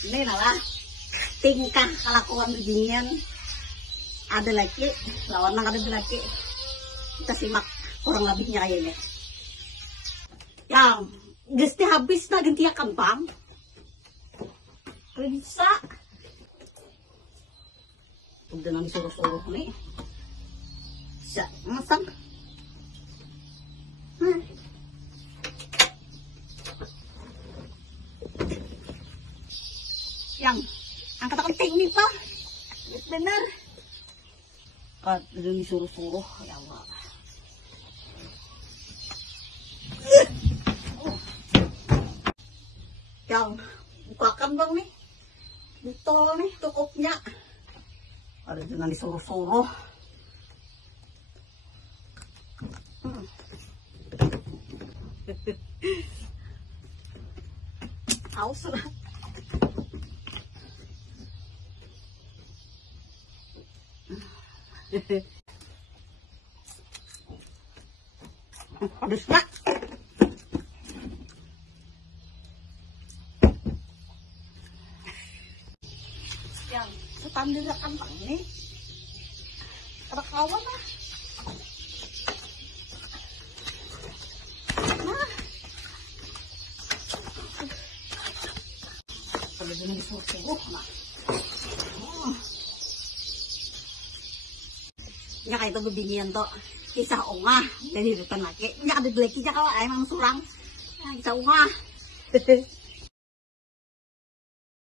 Ini lah tingkah kelakuan beginian. Ada lagi, lawan nang ada lagi. Kita simak kurang lebihnya kayaknya. Yang gesti habis na ganti ya kembang. Bisa. Udah nang suruh-suruh nih. Bisa masang. Yang angkat penting nih pak. Bener. Udah disuruh-suruh ya Allah. Yang bukakan bang nih. Itu nih tukupnya. Ada dengan disuruh-suruh. Haus lah. Pedes nak. Yang standar kan bang nih. Ada kawan lah. Kalau dengan disuruh-suruh nak. Nya kayak itu bebinian to kisah ongah dari depan lagi nya ada lagi nya kalau emang surang kisah ongah